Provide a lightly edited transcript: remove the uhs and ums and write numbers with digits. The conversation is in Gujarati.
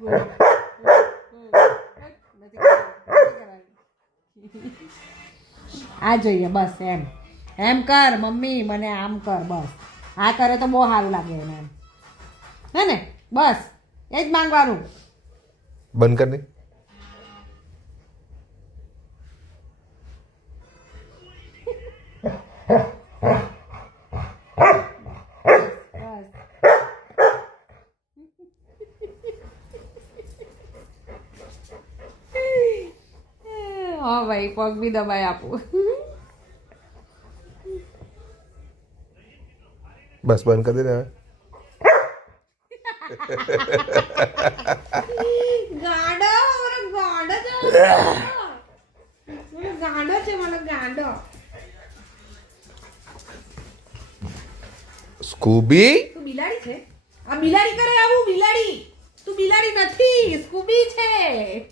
આ જોઈએ બસ એમ એમ કર મમ્મી મને આમ કર બસ આ કરે તો બહુ સારું લાગે એને એમ હે ને બસ એ જ માંગવાનું બંધ કર દે હા ભાઈ પગ બી દબાઈ આપું બસ બંધ કરી દે ને ગાંડો ગાંડો ગાંડો છે મને ગાંડો સ્કૂબી તું બિલાડી છે આ બિલાડી કરે આવું બિલાડી તું બિલાડી નથી સ્કૂબી છે